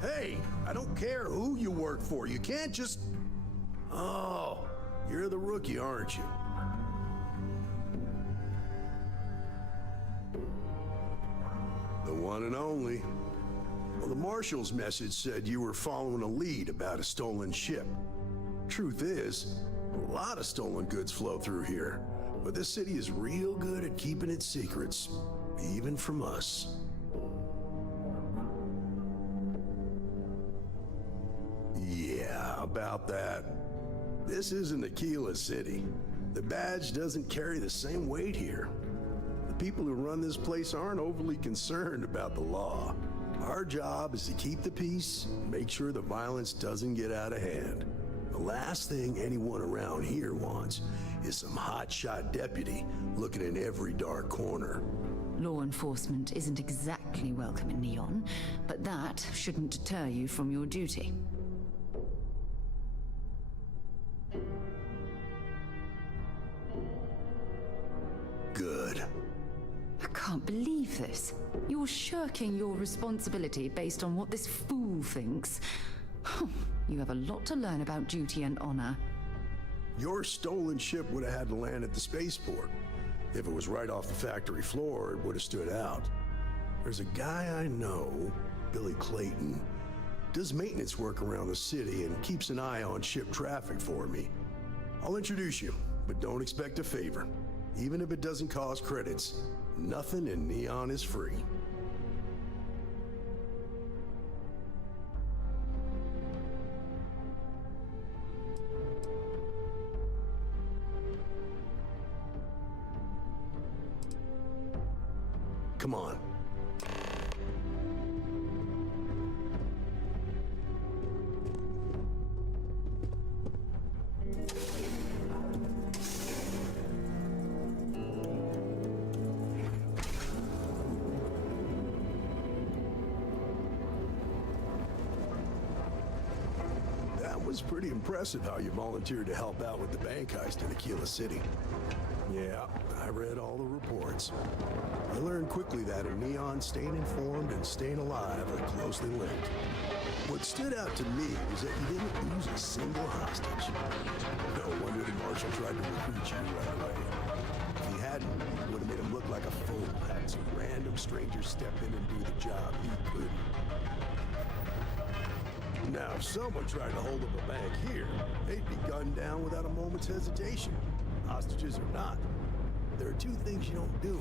Hey, I don't care who you work for. You can't just... Oh, you're the rookie, aren't you? The one and only. Well, the marshal's message said you were following a lead about a stolen ship. Truth is, a lot of stolen goods flow through here, but this city is real good at keeping its secrets, even from us. Yeah, about that. This isn't Aquila City. The badge doesn't carry the same weight here. The people who run this place aren't overly concerned about the law. Our job is to keep the peace and make sure the violence doesn't get out of hand. The last thing anyone around here wants is some hotshot deputy looking in every dark corner. Law enforcement isn't exactly welcome in Neon, but that shouldn't deter you from your duty. Good. I can't believe this. You're shirking your responsibility based on what this fool thinks. You have a lot to learn about duty and honor. Your stolen ship would have had to land at the spaceport. If it was right off the factory floor, it would have stood out. There's a guy I know, Billy Clayton, does maintenance work around the city and keeps an eye on ship traffic for me. I'll introduce you, but don't expect a favor. Even if it doesn't cause credits, nothing in Neon is free. Come on. That was pretty impressive how you volunteered to help out with the bank heist in Aquila City. Yeah, I read all the reports. I learned quickly that in Neon, staying informed and staying alive are closely linked. What stood out to me was that you didn't lose a single hostage. No wonder the marshal tried to recruit you right away. If he hadn't, it would have made him look like a fool, had some random stranger step in and do the job he couldn't. Now, if someone tried to hold up a bank here, they'd be gunned down without a moment's hesitation. Hostages or not. There are two things you don't do.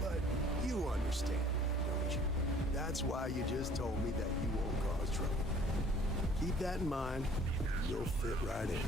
But you understand, don't you? That's why you just told me that you won't cause trouble. Keep that in mind. You'll fit right in.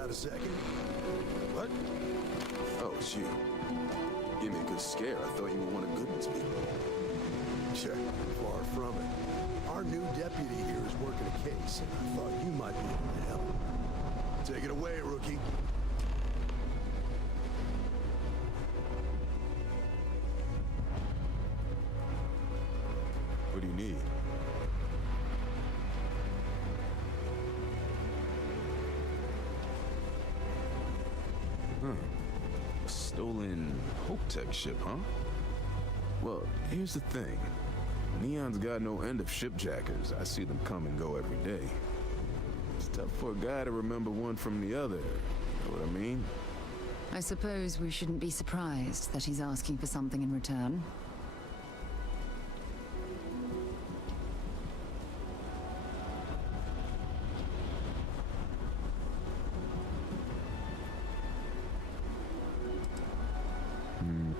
A second? What? Oh, it's you. Gave me a good scare. I thought you were one of Goodman's people. Sure, far from it. Our new deputy here is working a case, and I thought you might be able to help. Take it away, rookie. What do you need? A stolen Hope Tech ship, huh? Well, here's the thing. Neon's got no end of shipjackers. I see them come and go every day. It's tough for a guy to remember one from the other. Know what I mean? I suppose we shouldn't be surprised that he's asking for something in return.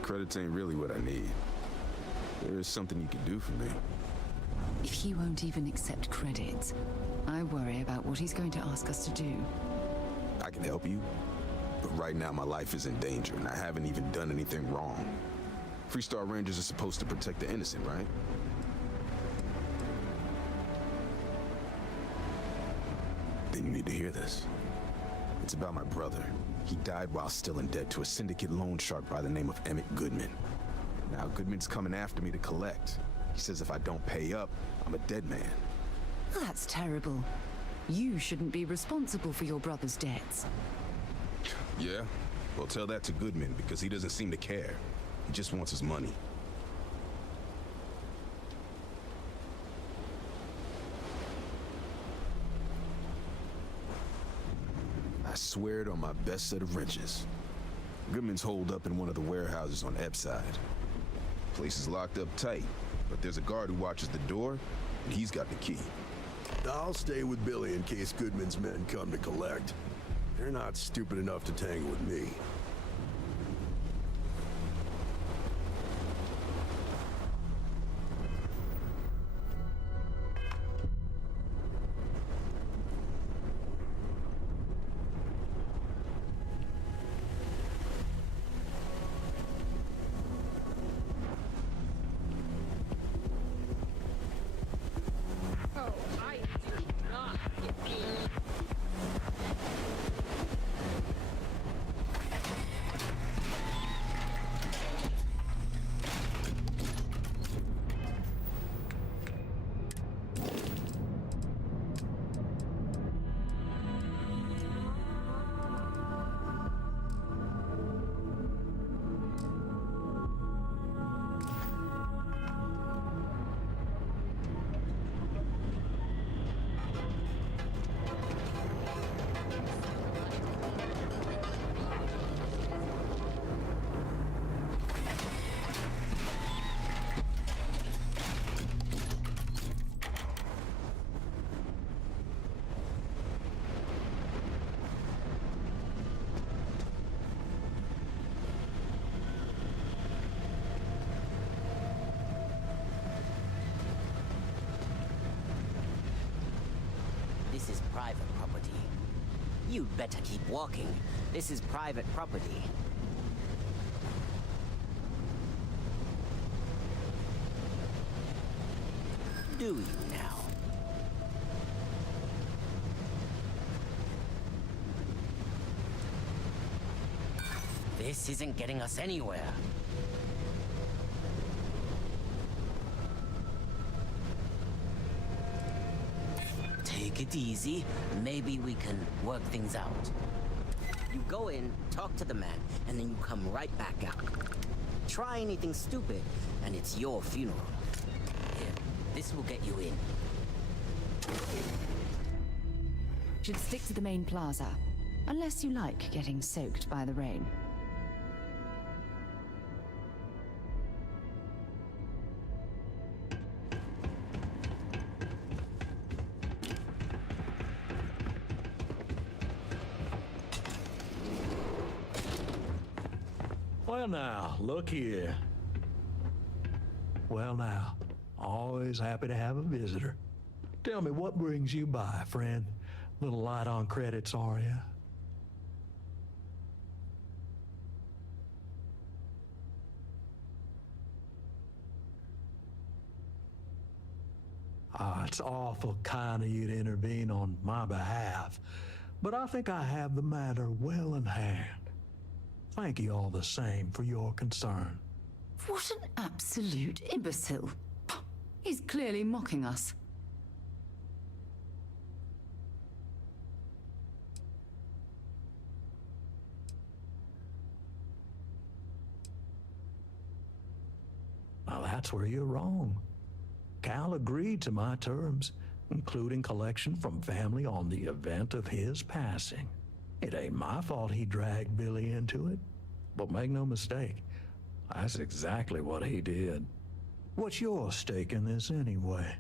Credits ain't really what I need. There is something you can do for me. If he won't even accept credits, I worry about what he's going to ask us to do. I can help you, but right now my life is in danger and I haven't even done anything wrong. Freestar Rangers are supposed to protect the innocent, right? Then you need to hear this. It's about my brother. He died while still in debt to a syndicate loan shark by the name of Emmett Goodman. Now Goodman's coming after me to collect. He says if I don't pay up, I'm a dead man. That's terrible. You shouldn't be responsible for your brother's debts. Yeah? Well, tell that to Goodman because he doesn't seem to care. He just wants his money. I swear it on my best set of wrenches. Goodman's holed up in one of the warehouses on Ebb's side. Place is locked up tight, but there's a guard who watches the door, and he's got the key. I'll stay with Billy in case Goodman's men come to collect. They're not stupid enough to tangle with me. This is private property. You'd better keep walking. This is private property. Do you now? This isn't getting us anywhere. Take it easy. Maybe we can work things out. You go in, talk to the man, and then you come right back out. Try anything stupid, and it's your funeral. Here, this will get you in. Should stick to the main plaza, unless you like getting soaked by the rain. Well now, look here. Well now, always happy to have a visitor. Tell me, what brings you by, friend? Little light on credits, are you? Ah, it's awful kind of you to intervene on my behalf, but I think I have the matter well in hand. Thank you all the same for your concern. What an absolute imbecile. He's clearly mocking us. Now that's where you're wrong. Cal agreed to my terms, including collection from family on the event of his passing. It ain't my fault he dragged Billy into it. But make no mistake, that's exactly what he did. What's your stake in this anyway?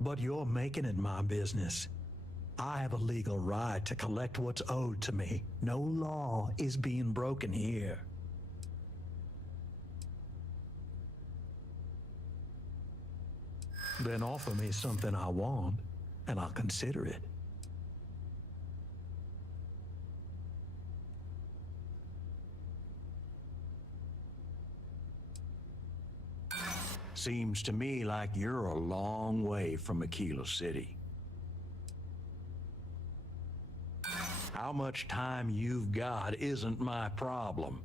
But you're making it my business. I have a legal right to collect what's owed to me. No law is being broken here. Then offer me something I want, and I'll consider it. Seems to me like you're a long way from Aquila City. How much time you've got isn't my problem.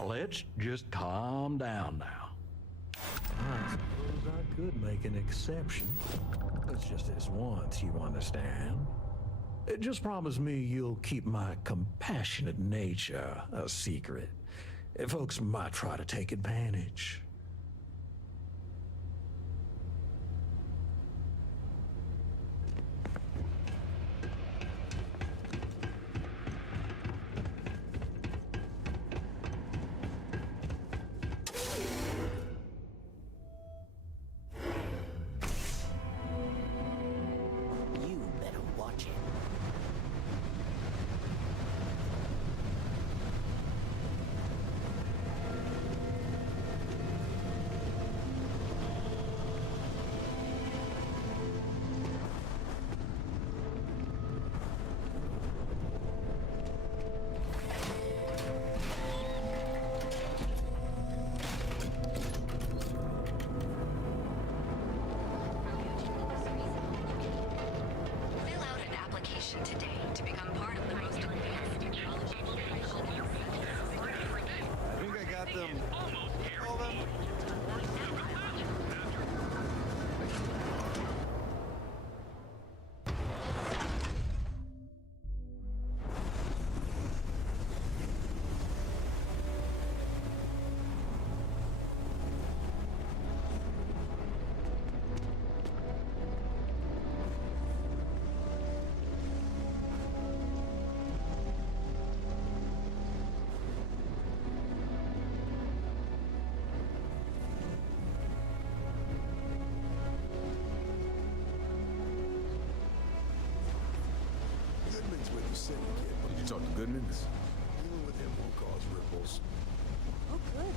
Let's just calm down now. I suppose I could make an exception. It's just this once, you understand. Just promise me you'll keep my compassionate nature a secret. Folks might try to take advantage. You better watch it. syndicate, but Did you talk to Goodman's? dealing with him won't cause ripples. Oh, good.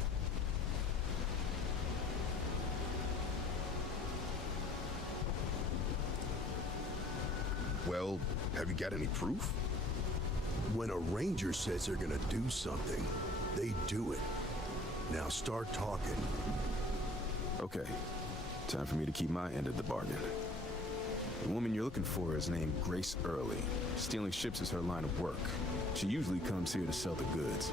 Well, have you got any proof? When a ranger says they're gonna do something, they do it. Now start talking. Okay. Time for me to keep my end of the bargain. The woman you're looking for is named Grace Early. Stealing ships is her line of work. She usually comes here to sell the goods.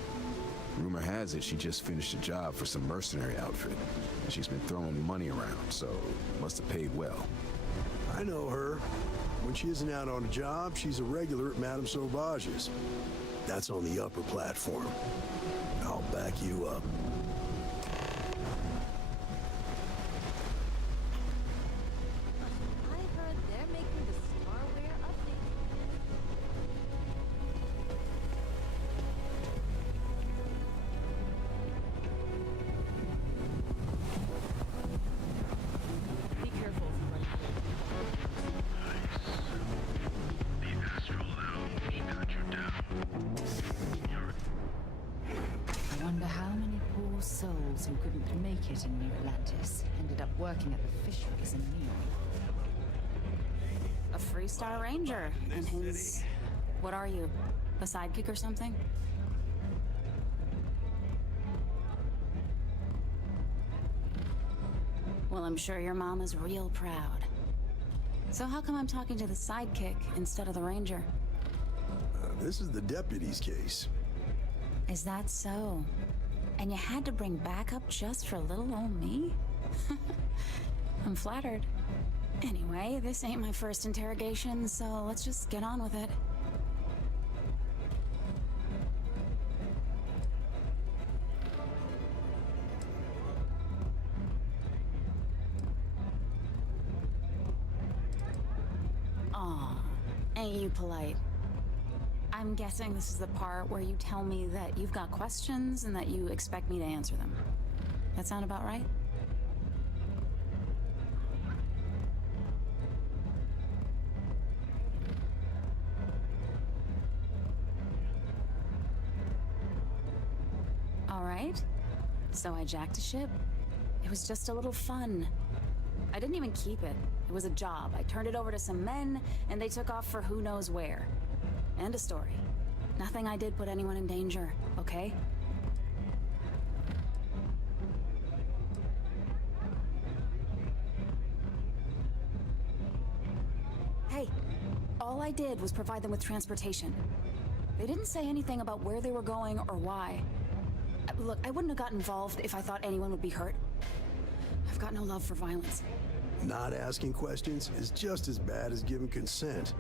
Rumor has it she just finished a job for some mercenary outfit. And she's been throwing money around, so must have paid well. I know her. When she isn't out on a job, she's a regular at Madame Sauvage's. That's on the upper platform. I'll back you up. I heard they're making the Starware update. Be careful if you run I wonder how many poor souls who couldn't make it in New Atlantis ended up working at the fisheries in Neon. A Freestar Ranger, and his... What are you? A sidekick or something? Well, I'm sure your mom is real proud. So how come I'm talking to the sidekick instead of the ranger? This is the deputy's case. Is that so? And you had to bring backup just for little old me? I'm flattered. Anyway, this ain't my first interrogation, so let's just get on with it. Aw, ain't you polite? I'm guessing this is the part where you tell me that you've got questions and that you expect me to answer them. That sound about right? All right. So I jacked a ship. It was just a little fun. I didn't even keep it. It was a job. I turned it over to some men, and they took off for who knows where. End of story. Nothing I did put anyone in danger, okay? Hey, all I did was provide them with transportation. They didn't say anything about where they were going or why. Look, I wouldn't have got involved if I thought anyone would be hurt. I've got no love for violence. Not asking questions is just as bad as giving consent.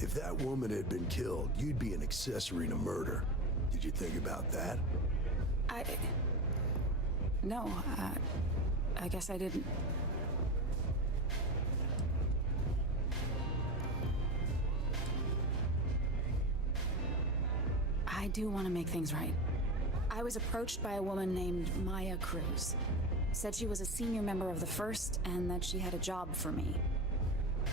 If that woman had been killed, you'd be an accessory to murder. Did you think about that? No, I guess I didn't. I do want to make things right. I was approached by a woman named Maya Cruz. Said she was a senior member of the First and that she had a job for me.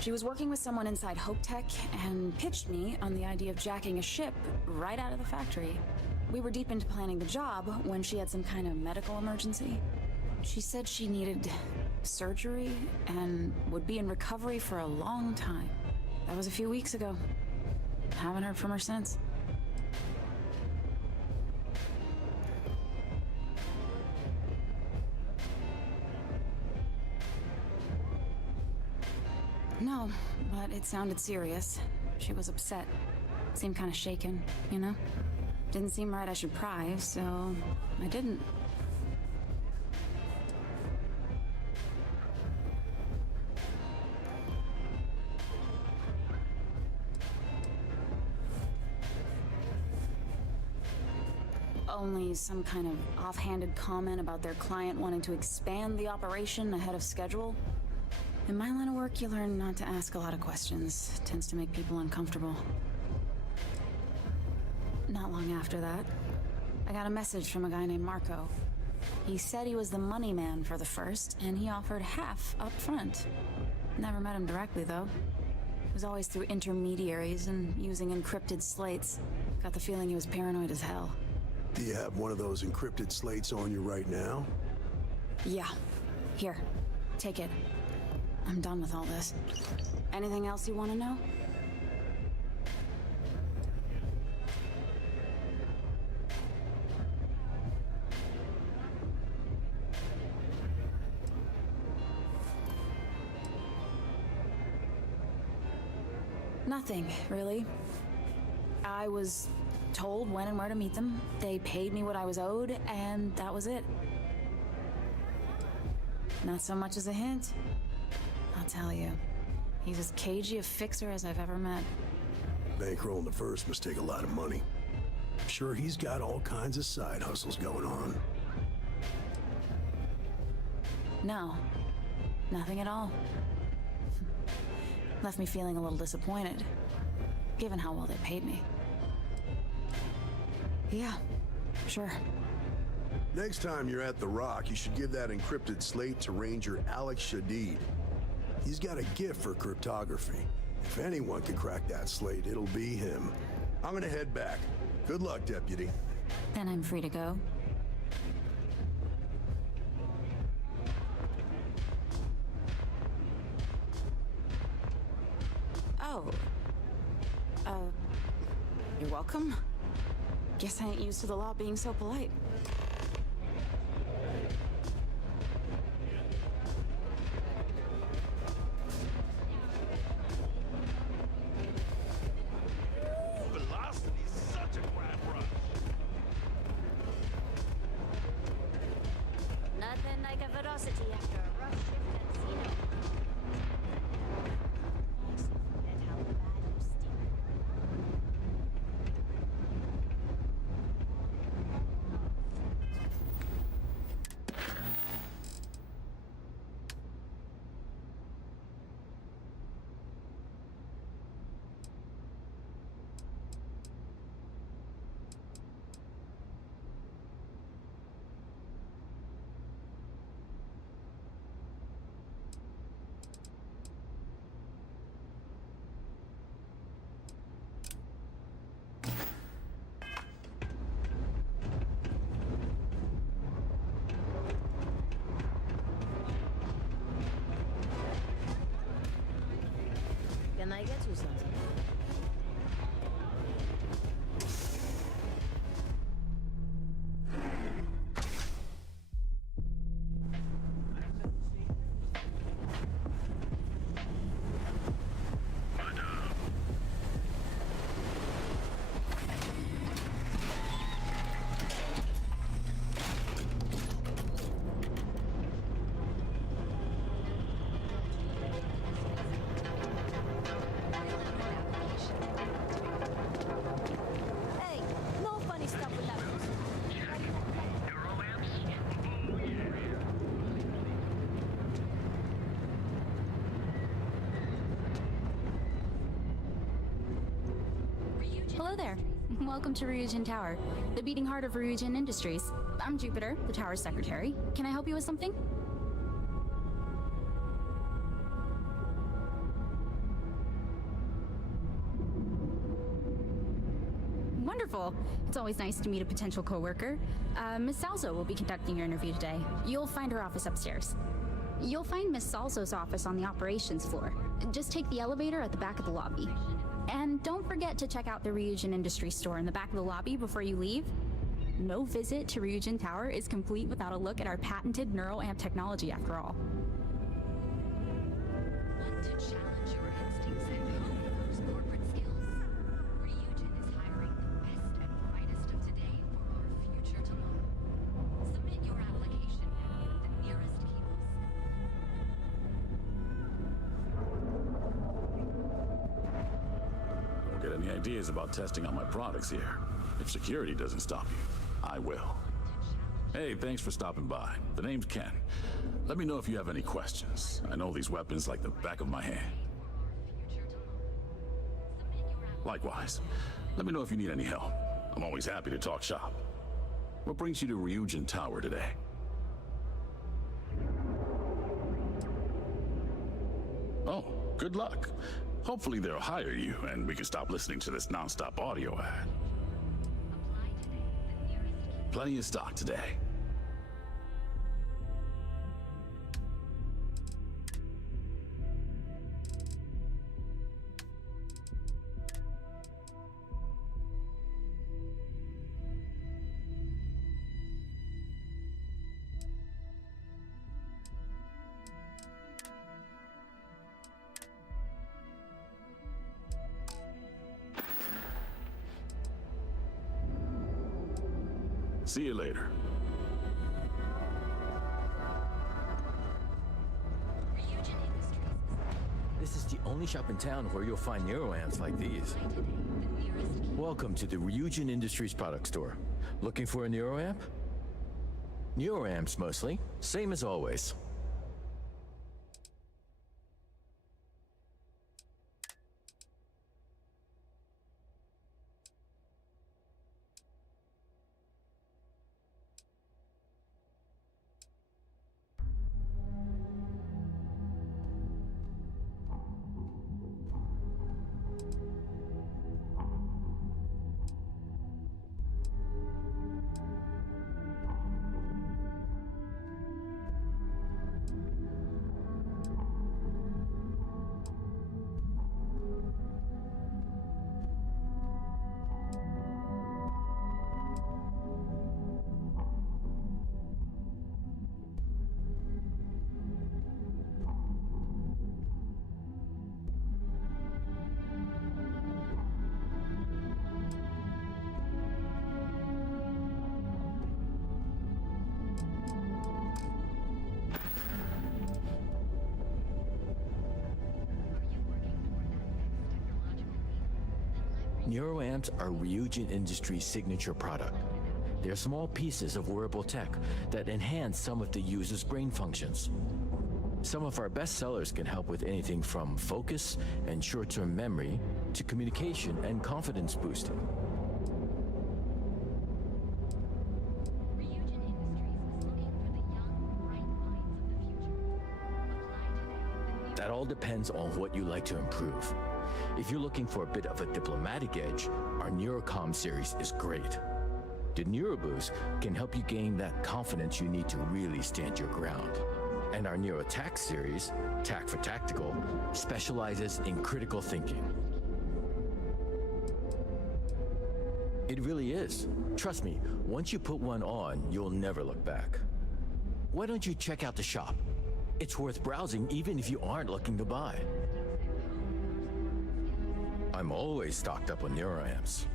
She was working with someone inside Hope Tech and pitched me on the idea of jacking a ship right out of the factory. We were deep into planning the job when she had some kind of medical emergency. She said she needed surgery and would be in recovery for a long time. That was a few weeks ago. Haven't heard from her since. No, but it sounded serious. She was upset. Seemed kind of shaken, you know? Didn't seem right I should pry, so I didn't. Only some kind of offhanded comment about their client wanting to expand the operation ahead of schedule. In my line of work, you learn not to ask a lot of questions. It tends to make people uncomfortable. Not long after that, I got a message from a guy named Marco. He said he was the money man for the First, and he offered half up front. Never met him directly, though. was always through intermediaries and using encrypted slates. Got the feeling he was paranoid as hell. Do you have one of those encrypted slates on you right now? Yeah. Here. Take it. I'm done with all this. Anything else you want to know? Nothing, really. I was told when and where to meet them. They paid me what I was owed, and that was it. Not so much as a hint. I'll tell you. He's as cagey a fixer as I've ever met. Bankrolling the first must take a lot of money. I'm sure he's got all kinds of side hustles going on. No. Nothing at all. Left me feeling a little disappointed, given how well they paid me. Yeah, sure. Next time you're at the Rock, you should give that encrypted slate to Ranger Alex Shadid. He's got a gift for cryptography. If anyone can crack that slate, it'll be him. I'm gonna head back. Good luck, Deputy. Then I'm free to go. Oh. You're welcome. Guess I ain't used to the law being so polite. Velocity's such a crap rush. Nothing like a velocity after a rough shift at casino. Makes you forget how bad you stink. Can I get you something? Hey, no funny stuff with that person. Hello there. Welcome to Ryujin Tower, the beating heart of Ryujin Industries. I'm Jupiter, the tower's secretary. Can I help you with something? Wonderful. It's always nice to meet a potential coworker. Miss Salzo will be conducting your interview today. You'll find her office upstairs. You'll find Miss Salzo's office on the operations floor. Just take the elevator at the back of the lobby. And don't forget to check out the Ryujin Industry store in the back of the lobby before you leave. No visit to Ryujin Tower is complete without a look at our patented neural amp technology, after all. Want to challenge your instincts and hone those corporate skills? Ryujin is hiring the best and brightest of today for our future tomorrow. Submit your application now at the nearest kiosk. Don't get any ideas about testing out my products here. If security doesn't stop you, I will. Hey, thanks for stopping by. The name's Ken. Let me know if you have any questions. I know these weapons like the back of my hand. Likewise. Let me know if you need any help. I'm always happy to talk shop. What brings you to Ryujin Tower today? Oh, good luck. Hopefully they'll hire you and we can stop listening to this non-stop audio ad. Plenty of stock today. See you later. This is the only shop in town where you'll find neuroamps like these. Welcome to the Ryujin Industries product store. Looking for a neuroamp? Neuroamps mostly, same as always. Neuroamps are Ryujin Industries' signature product. They're small pieces of wearable tech that enhance some of the user's brain functions. Some of our best sellers can help with anything from focus and short-term memory to communication and confidence boosting. Ryujin Industries is looking for the young, bright minds of the future. Apply today. That all depends on what you like to improve. If you're looking for a bit of a diplomatic edge, our Neurocom series is great. The Neuroboost can help you gain that confidence you need to really stand your ground. And our NeuroTac series, Tac for Tactical, specializes in critical thinking. It really is. Trust me, once you put one on, you'll never look back. Why don't you check out the shop? It's worth browsing even if you aren't looking to buy. I'm always stocked up on neuroamps.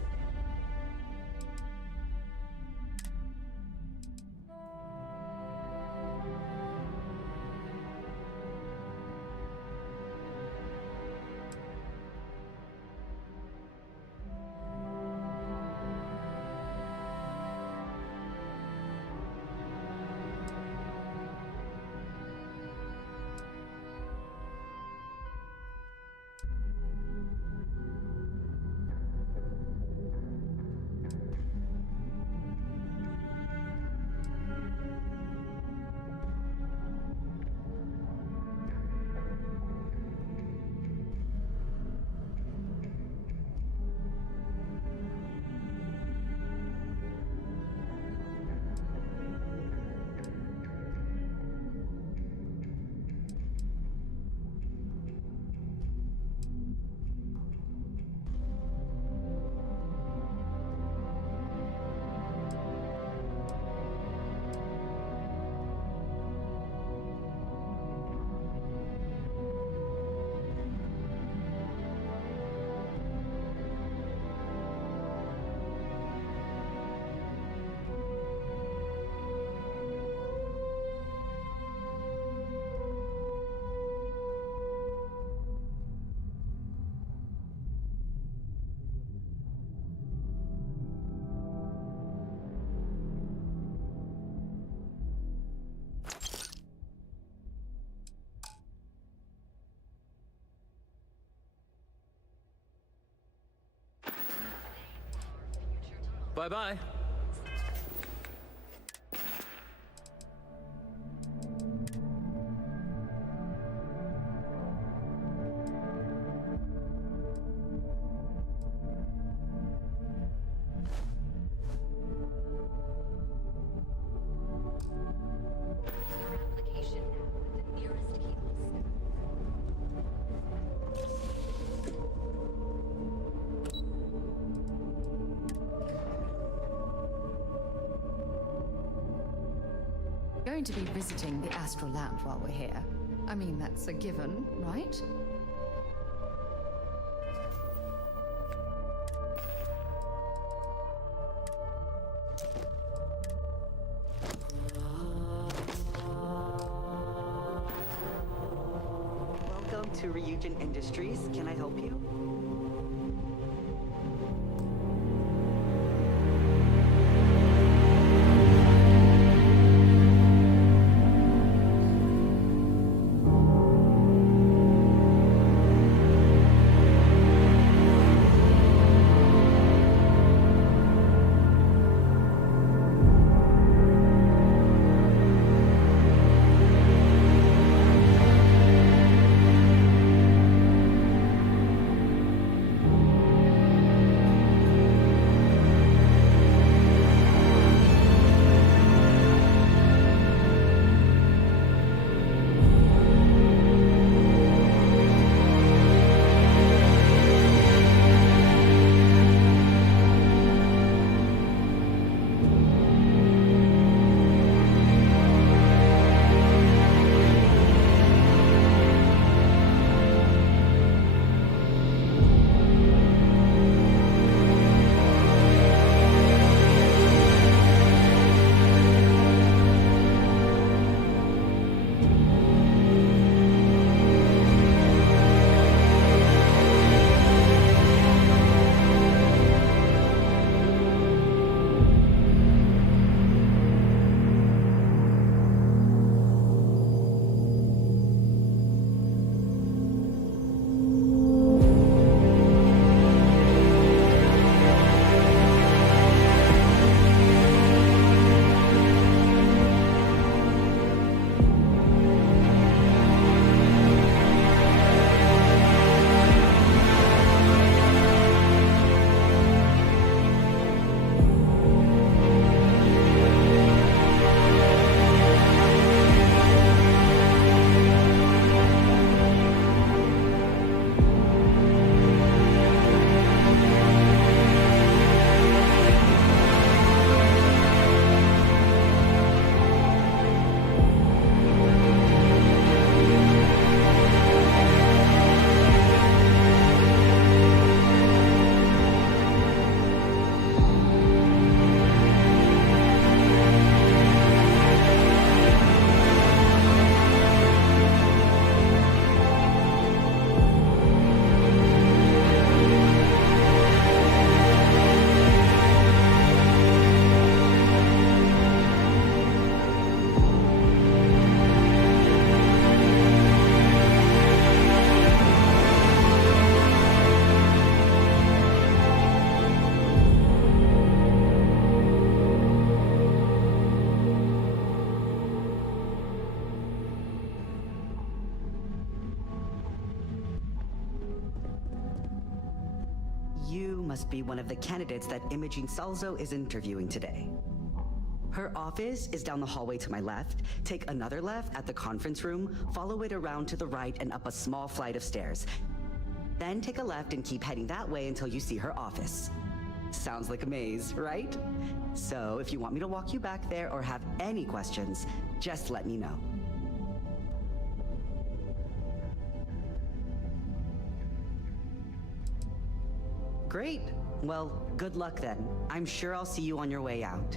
Bye-bye. Going to be visiting the Astral Lab while we're here. I mean, that's a given, right? Welcome to Ryujin Industries. Can I help you? You must be one of the candidates that Imogene Salzo is interviewing today. Her office is down the hallway to my left. Take another left at the conference room, follow it around to the right and up a small flight of stairs. Then take a left and keep heading that way until you see her office. Sounds like a maze, right? So if you want me to walk you back there or have any questions, just let me know. Great. Well, good luck then. I'm sure I'll see you on your way out.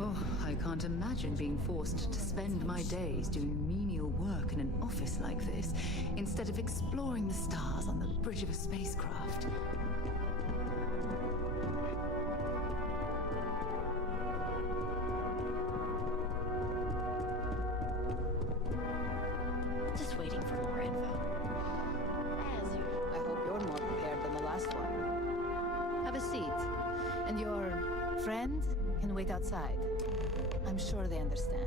Oh, I can't imagine being forced to spend my days doing menial work in an office like this, instead of exploring the stars on the bridge of a spacecraft. Just waiting for more info. As usual. I hope you're more prepared than the last one. Have a seat. And your friend can wait outside. I'm sure they understand.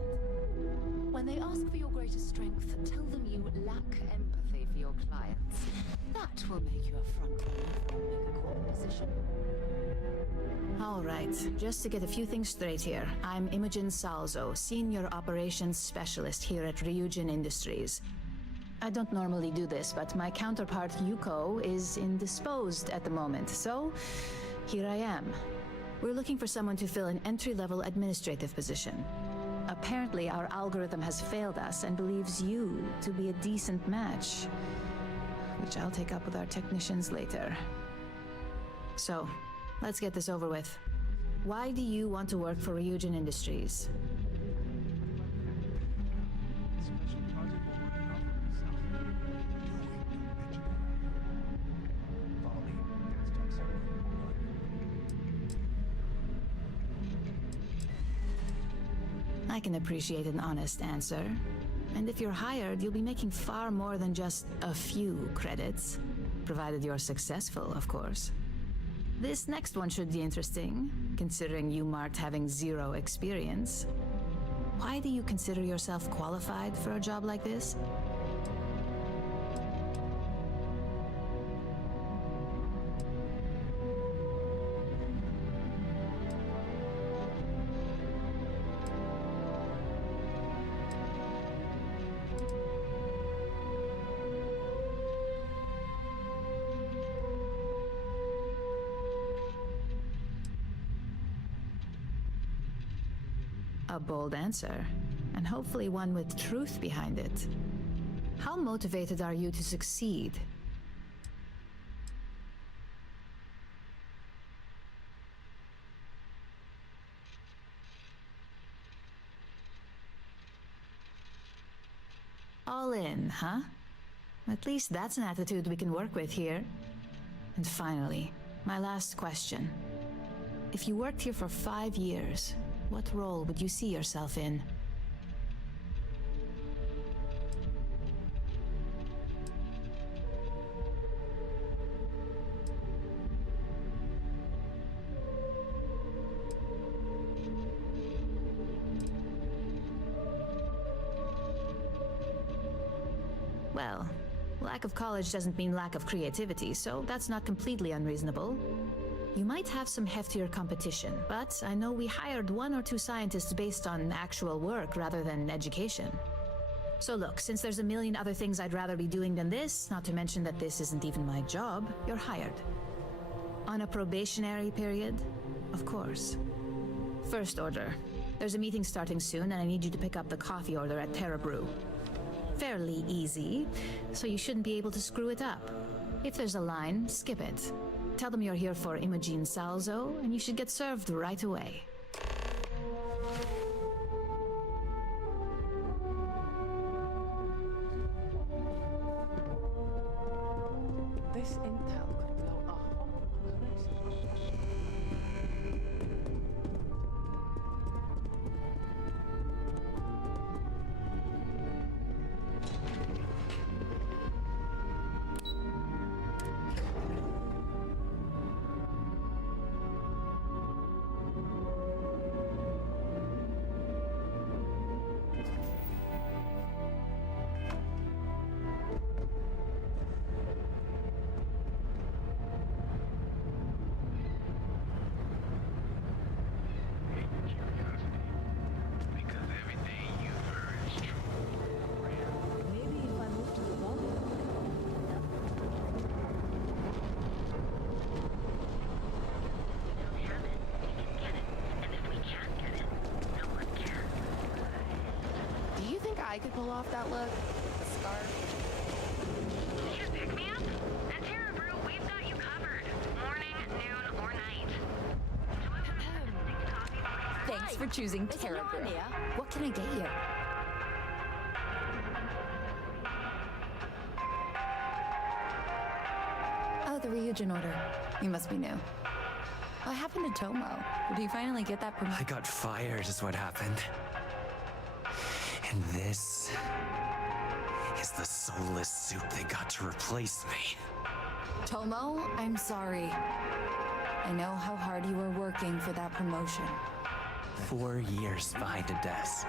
When they ask for your greatest strength, tell them you lack empathy for your clients. That will make you a front runner for a megacorp position. All right, just to get a few things straight here. I'm Imogen Salzo, Senior Operations Specialist here at Ryujin Industries. I don't normally do this, but my counterpart Yuko is indisposed at the moment, so here I am. We're looking for someone to fill an entry-level administrative position. Apparently, our algorithm has failed us and believes you to be a decent match, which I'll take up with our technicians later. So, let's get this over with. Why do you want to work for Ryujin Industries? I can appreciate an honest answer. And if you're hired, you'll be making far more than just a few credits. Provided you're successful, of course. This next one should be interesting, considering you marked having 0 experience. Why do you consider yourself qualified for a job like this? A bold answer, and hopefully one with truth behind it. How motivated are you to succeed? All in, huh? At least that's an attitude we can work with here. And finally, my last question. If you worked here for 5 years, what role would you see yourself in? Well, lack of college doesn't mean lack of creativity, so that's not completely unreasonable. You might have some heftier competition, but I know we hired 1 or 2 scientists based on actual work rather than education. So look, since there's a million other things I'd rather be doing than this, not to mention that this isn't even my job, you're hired. On a probationary period, of course. First order. There's a meeting starting soon, and I need you to pick up the coffee order at Terra Brew. Fairly easy, so you shouldn't be able to screw it up. If there's a line, skip it. Tell them you're here for Imogene Salzo, and you should get served right away. This intel could blow a hole in the I could pull off that look. Scarf. Just pick me up. At Terra Brew, we've got you covered. Morning, noon, or night. Thanks for choosing Terra Brew. What can I get you? Oh, the Ryujin order. You must be new. What happened to Tomo? Did he finally get that promotion? I got fired is what happened. And this is the soulless suit they got to replace me. Tomo, I'm sorry. I know how hard you were working for that promotion. 4 years behind a desk,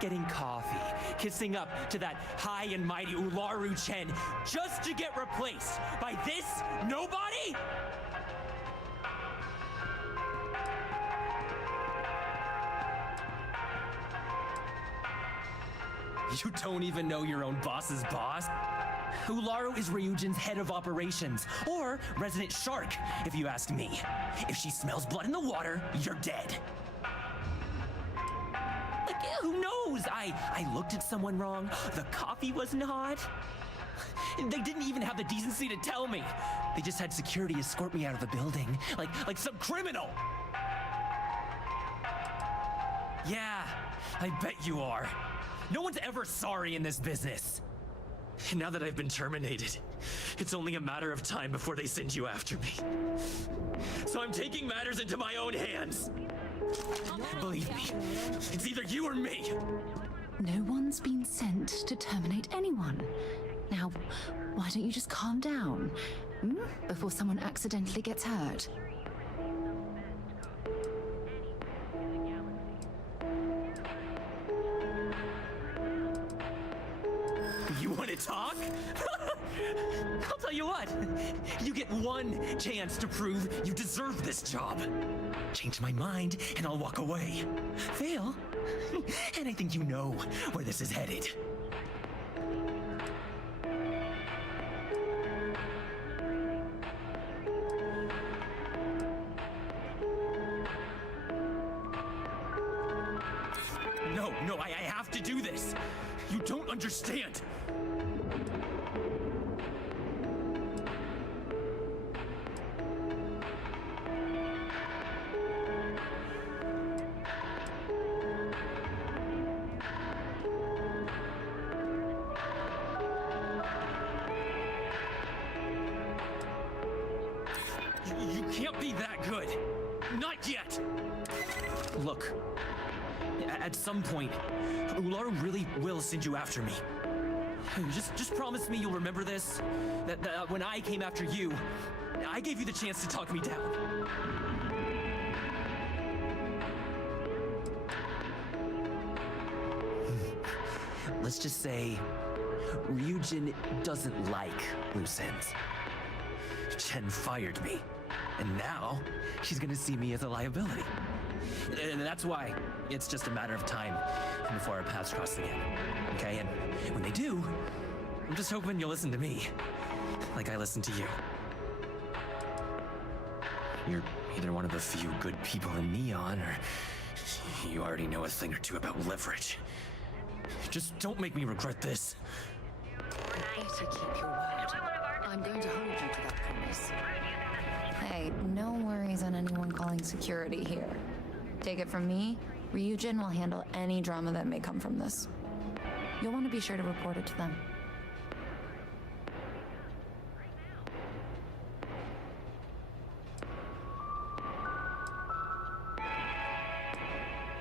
getting coffee, kissing up to that high and mighty Ularu Chen, just to get replaced by this nobody? You don't even know your own boss's boss? Ularu is Ryujin's head of operations, or resident shark, if you ask me. If she smells blood in the water, you're dead. Like, who knows? I looked at someone wrong, the coffee wasn't hot. They didn't even have the decency to tell me. They just had security escort me out of the building, like some criminal. Yeah, I bet you are. No one's ever sorry in this business. Now that I've been terminated, it's only a matter of time before they send you after me. So I'm taking matters into my own hands. Believe me, it's either you or me. No one's been sent to terminate anyone. Now, why don't you just calm down? Before someone accidentally gets hurt. You want to talk? I'll tell you what. You get one chance to prove you deserve this job. Change my mind and I'll walk away. Fail, and I think you know where this is headed. No, I have to do this. You don't understand. You can't be that good. Not yet. Look, at some point, Ularu really will send you after me. Just promise me you'll remember this. That when I came after you, I gave you the chance to talk me down. Let's just say Ryujin doesn't like loose ends. Chen fired me, and now she's gonna see me as a liability. And that's why it's just a matter of time before our paths cross again. Okay, and when they do, I'm just hoping you'll listen to me, like I listen to you. You're either one of the few good people in Neon, or you already know a thing or two about leverage. Just don't make me regret this. Better keep your word. I'm going to hold you to that promise. Hey, no worries on anyone calling security here. Take it from me, Ryujin will handle any drama that may come from this. You'll want to be sure to report it to them.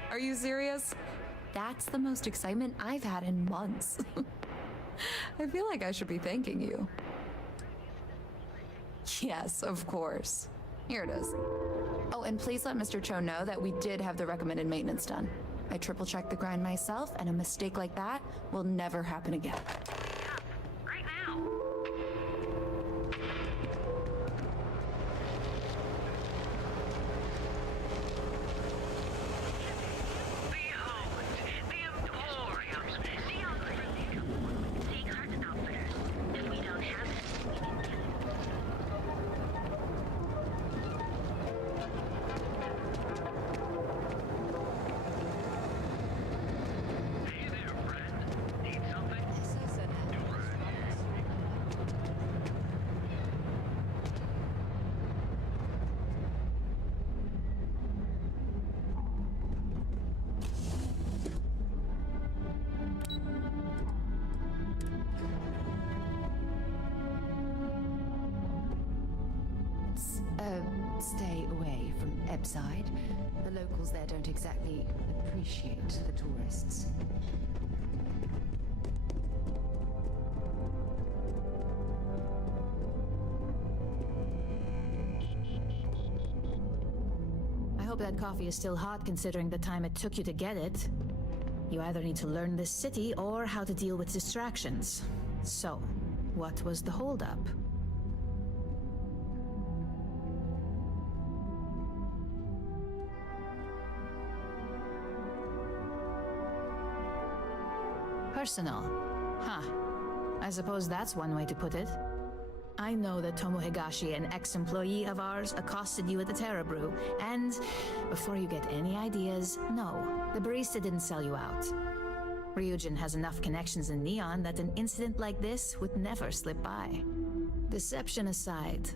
Are you serious? That's the most excitement I've had in months. I feel like I should be thanking you. Yes, of course. Here it is. Oh, and please let Mr. Cho know that we did have the recommended maintenance done. I triple-checked the grind myself, and a mistake like that will never happen again. Right now. Stay away from Ebside. The locals there don't exactly appreciate the tourists. I hope that coffee is still hot considering the time it took you to get it. You either need to learn this city or how to deal with distractions. So, what was the holdup? Personal. Huh. I suppose that's one way to put it. I know that Tomo Higashi, an ex-employee of ours, accosted you at the Terra Brew, and before you get any ideas, no, the barista didn't sell you out. Ryujin has enough connections in Neon that an incident like this would never slip by. Deception aside,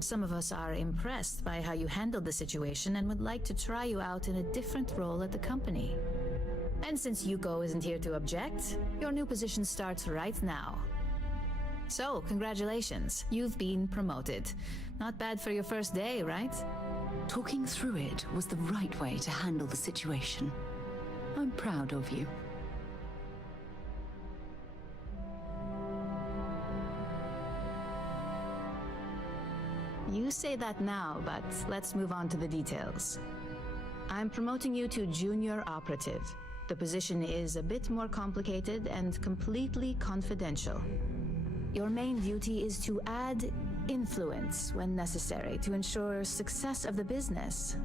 some of us are impressed by how you handled the situation and would like to try you out in a different role at the company. And since Yuko isn't here to object, your new position starts right now. So, congratulations. You've been promoted. Not bad for your first day, right? Talking through it was the right way to handle the situation. I'm proud of you. You say that now, but let's move on to the details. I'm promoting you to junior operative. The position is a bit more complicated and completely confidential. Your main duty is to add influence when necessary to ensure success of the business.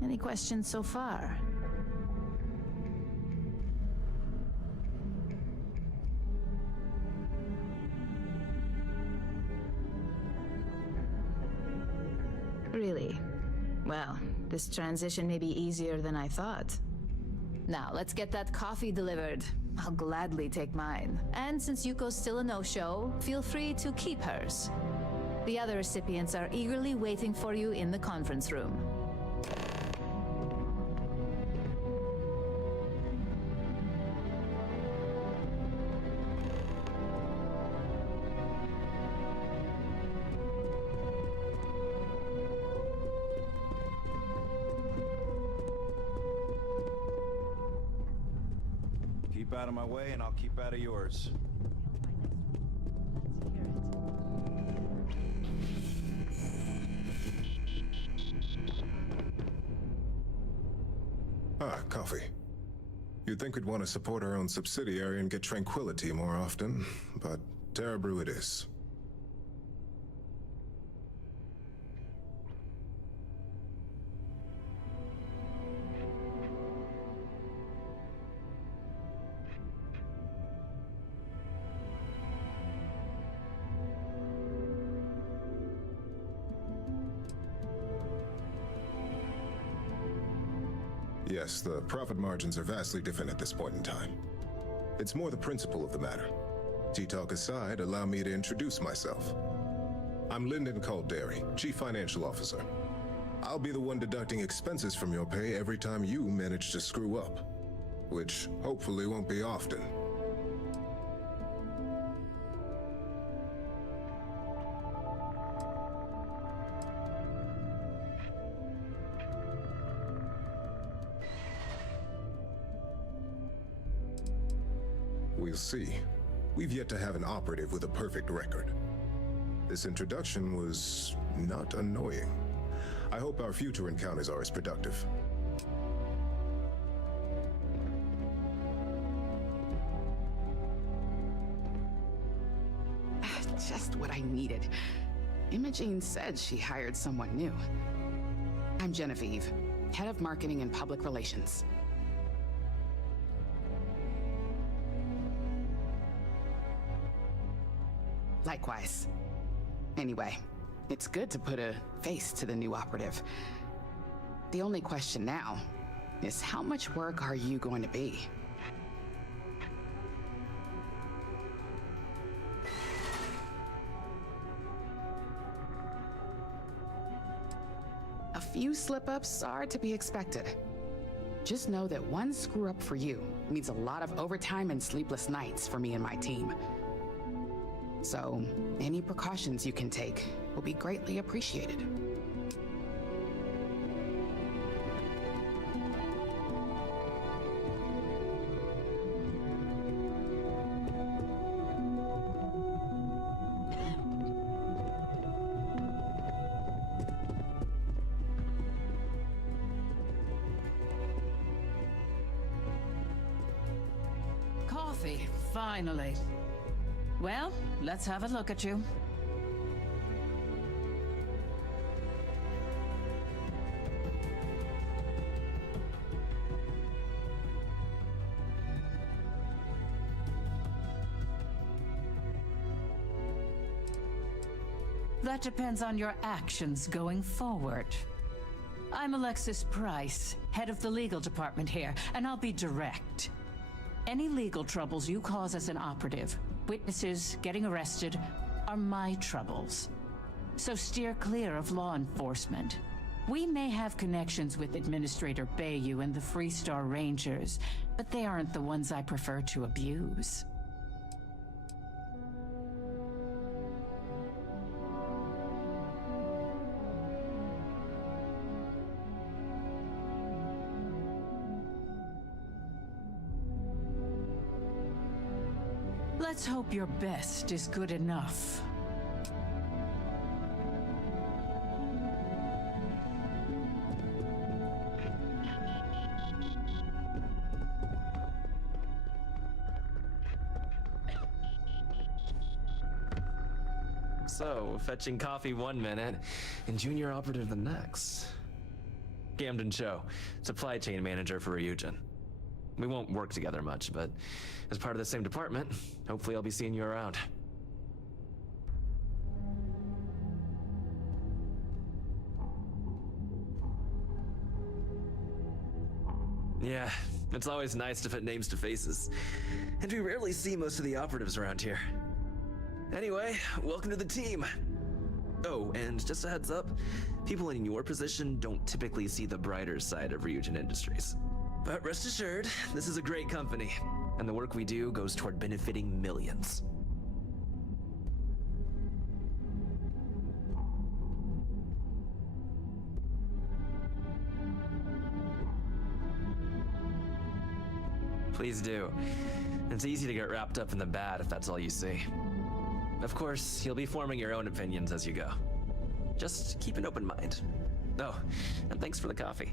Any questions so far? Really? Well, this transition may be easier than I thought. Now, let's get that coffee delivered. I'll gladly take mine. And since Yuko's still a no-show, feel free to keep hers. The other recipients are eagerly waiting for you in the conference room. Keep out of my way and I'll keep out of yours. Ah, coffee. You'd think we'd want to support our own subsidiary and get tranquility more often, but Terra Brew it is. Yes, the profit margins are vastly different at this point in time. It's more the principle of the matter. Tea-talk aside, allow me to introduce myself. I'm Lyndon Calderi, Chief Financial Officer. I'll be the one deducting expenses from your pay every time you manage to screw up, which hopefully won't be often. We'll see. We've yet to have an operative with a perfect record. This introduction was not annoying. I hope our future encounters are as productive. Just what I needed. Imogene said she hired someone new. I'm Genevieve, Head of Marketing and Public Relations. Likewise. Anyway, it's good to put a face to the new operative. The only question now is how much work are you going to be? A few slip-ups are to be expected. Just know that one screw-up for you means a lot of overtime and sleepless nights for me and my team. So, any precautions you can take will be greatly appreciated. Coffee, finally. Well, let's have a look at you. That depends on your actions going forward. I'm Alexis Price, head of the legal department here, and I'll be direct. Any legal troubles you cause as an operative, witnesses getting arrested, are my troubles. So steer clear of law enforcement. We may have connections with Administrator Bayou and the Freestar Rangers, but they aren't the ones I prefer to abuse. Let's hope your best is good enough. So, fetching coffee one minute and junior operative the next. Camden Cho, supply chain manager for Ryujin. We won't work together much, but as part of the same department, hopefully I'll be seeing you around. Yeah, it's always nice to put names to faces. And we rarely see most of the operatives around here. Anyway, welcome to the team. Oh, and just a heads up, people in your position don't typically see the brighter side of Ryujin Industries. But rest assured, this is a great company, and the work we do goes toward benefiting millions. Please do. It's easy to get wrapped up in the bad if that's all you see. Of course, you'll be forming your own opinions as you go. Just keep an open mind. Oh, and thanks for the coffee.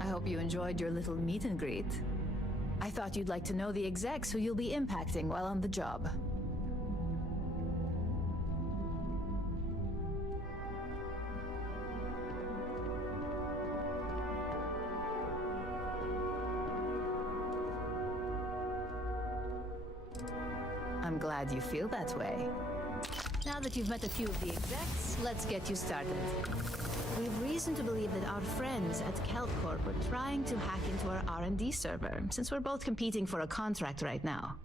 I hope you enjoyed your little meet and greet. I thought you'd like to know the execs who you'll be impacting while on the job. I'm glad you feel that way. Now that you've met a few of the execs, let's get you started. We've reason to believe that our friends at KelpCorp were trying to hack into our R&D server, since we're both competing for a contract right now.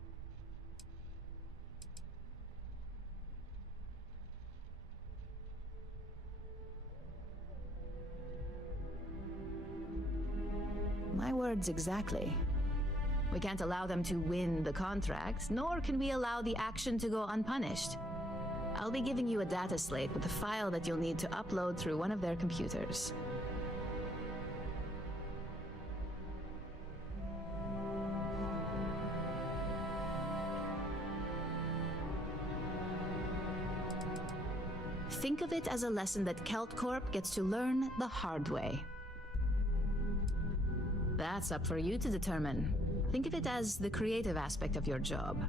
My words exactly. We can't allow them to win the contract, nor can we allow the action to go unpunished. I'll be giving you a data slate with a file that you'll need to upload through one of their computers. Think of it as a lesson that KelpCorp gets to learn the hard way. That's up for you to determine. Think of it as the creative aspect of your job.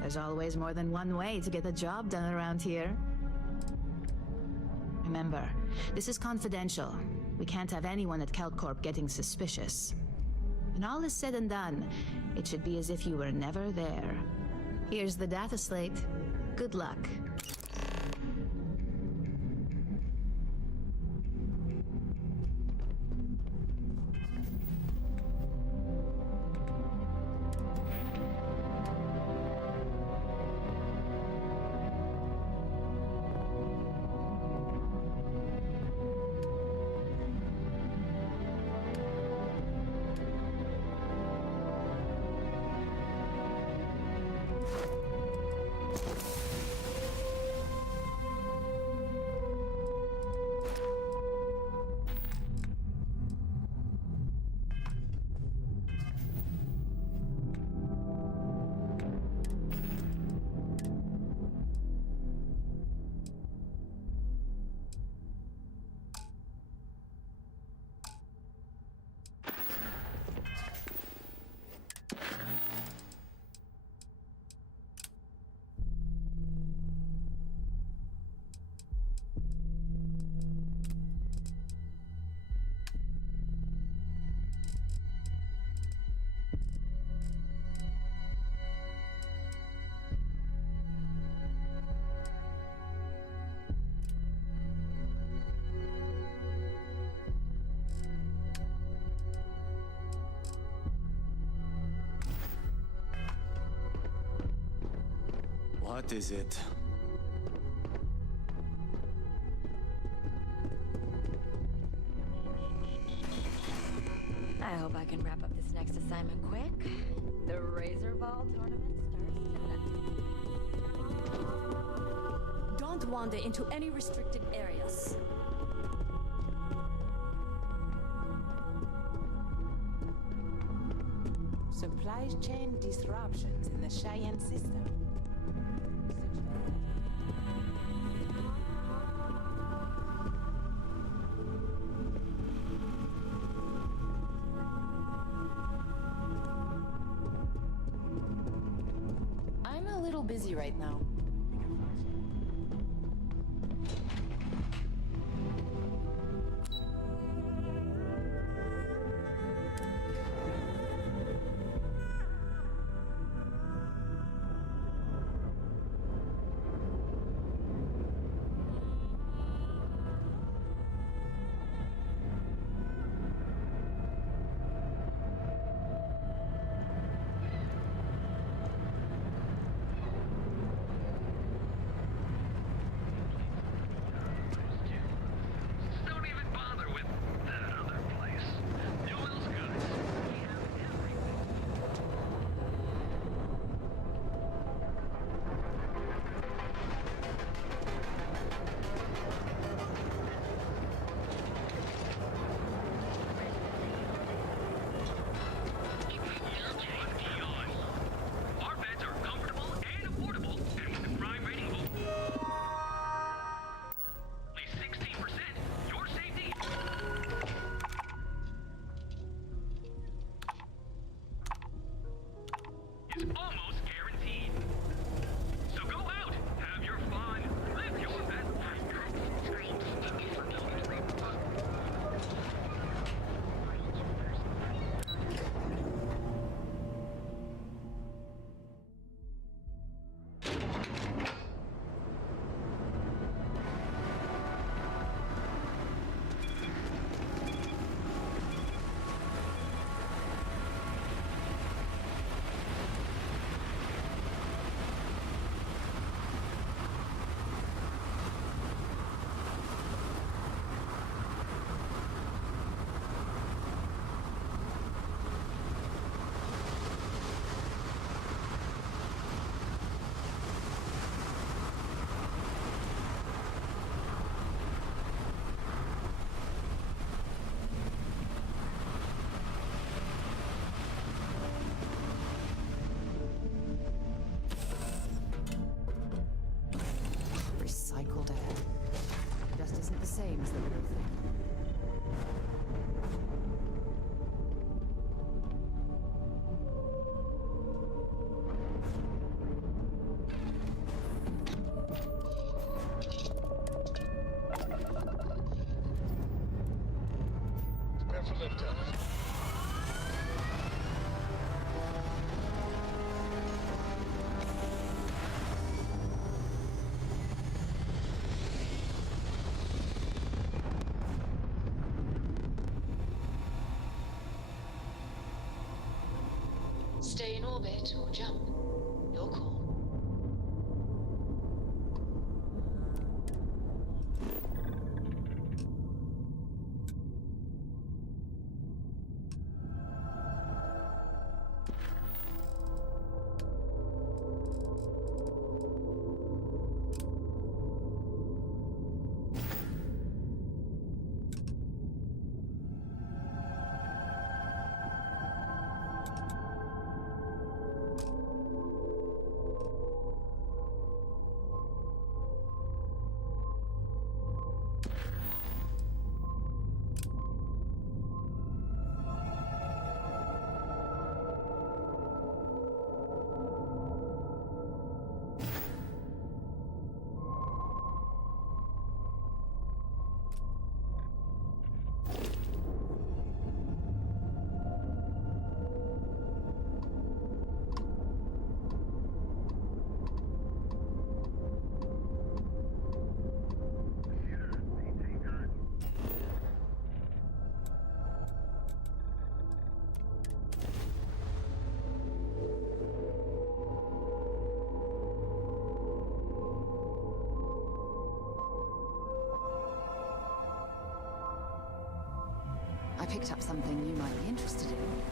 There's always more than one way to get a job done around here. Remember, this is confidential. We can't have anyone at KelpCorp getting suspicious. When all is said and done, it should be as if you were never there. Here's the data slate. Good luck. What is it? I hope I can wrap up this next assignment quick. The Razor Ball tournament starts. Don't wander into any restricted areas. Supply chain disruptions in the Cheyenne system. I'm a little busy right now. Recycled air. Just isn't the same as the real thing. Prepare for liftoff. Stay in orbit or jump. Your call. picked up something you might be interested in.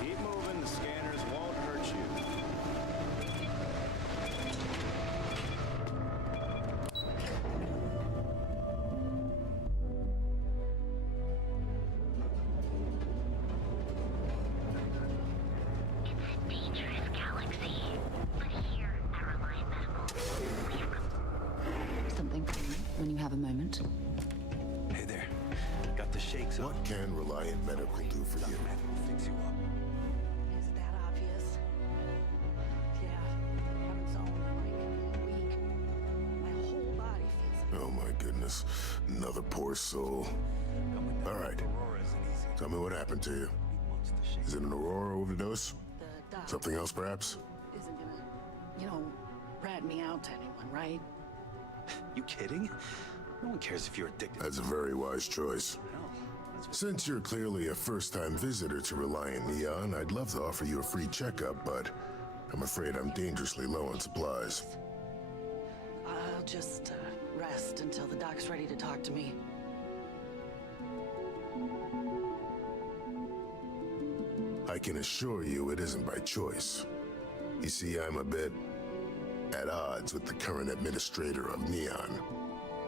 Keep moving, the scanners won't hurt you. Dangerous galaxy. But here at Reliant Medical, Something for you when you have a moment. Hey there. Got the shakes on. What can Reliant Medical do for you? Fix you up. Is it that obvious? Yeah, haven't zoned in like a week. My whole body feels Oh my goodness. Another poor soul. All right. Tell me what happened to you. Is it an Aurora overdose? the doc Something else, perhaps? isn't gonna, rat me out to anyone, right? You kidding? No one cares if you're addicted. That's a very wise choice. Since you're clearly a first-time visitor to Reliant Neon, I'd love to offer you a free checkup, but I'm afraid I'm dangerously low on supplies. I'll just rest until the doc's ready to talk to me. I can assure you it isn't by choice. You see, I'm a bit at odds with the current administrator of Neon.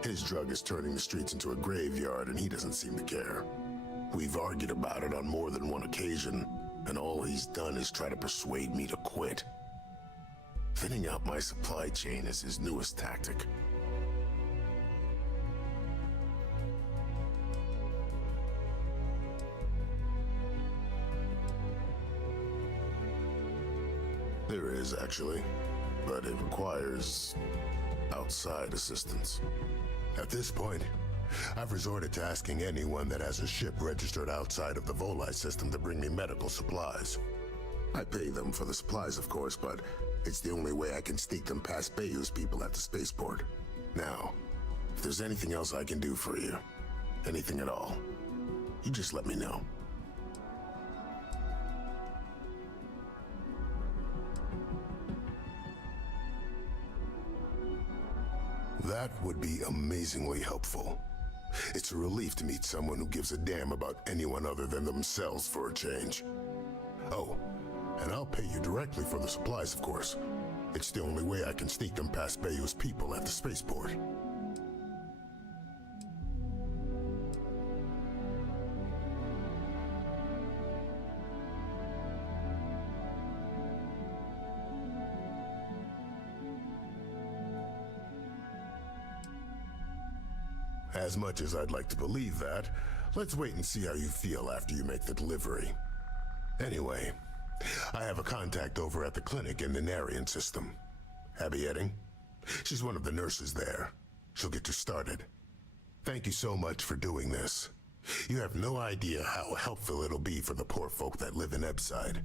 His drug is turning the streets into a graveyard, and he doesn't seem to care. We've argued about it on more than one occasion, and all he's done is try to persuade me to quit. Thinning out my supply chain is his newest tactic. There is, actually, but it requires outside assistance. At this point, I've resorted to asking anyone that has a ship registered outside of the Volite system to bring me medical supplies. I pay them for the supplies, of course, but it's the only way I can sneak them past Bayou's people at the spaceport. Now, if there's anything else I can do for you, anything at all, you just let me know. That would be amazingly helpful. It's a relief to meet someone who gives a damn about anyone other than themselves for a change. Oh, and I'll pay you directly for the supplies, of course. It's the only way I can sneak them past Bayou's people at the spaceport. As much as I'd like to believe that, let's wait and see how you feel after you make the delivery. Anyway, I have a contact over at the clinic in the Narian system. Abby Edding? She's one of the nurses there. She'll get you started. Thank you so much for doing this. You have no idea how helpful it'll be for the poor folk that live in Ebside.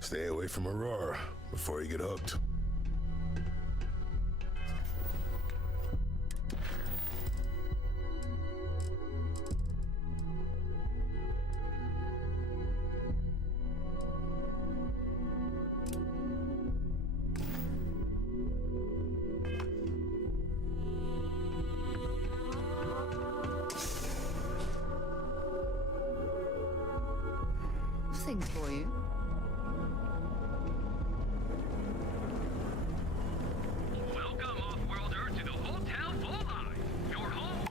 Stay away from Aurora before you get hooked. Things for you. Welcome, off-worlder, to the Hotel Volite, your home.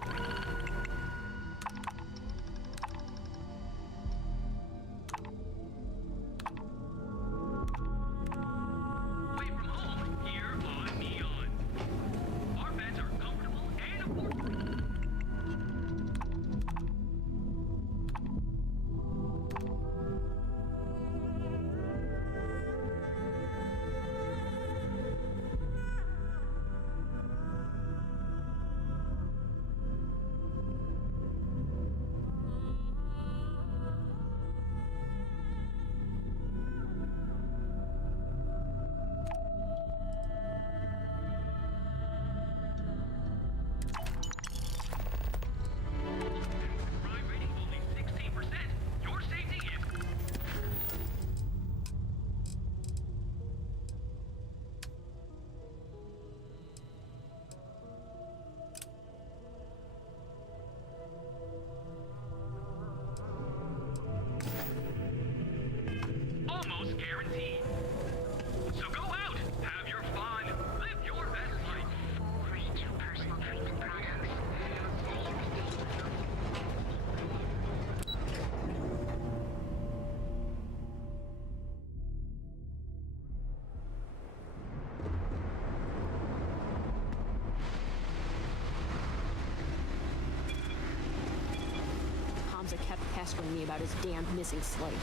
pestering me about his damned missing slate.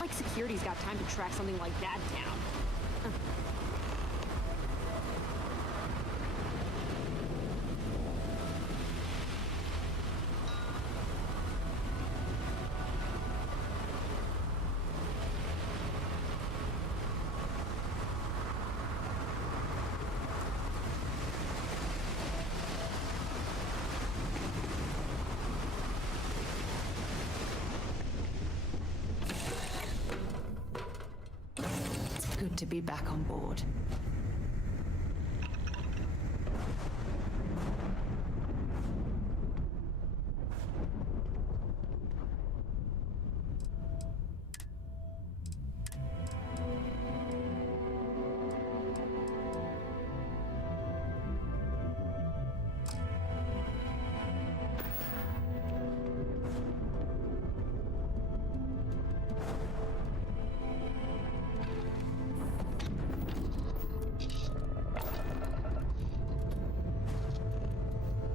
Like security's got time to track something like that down. Good to be back on board.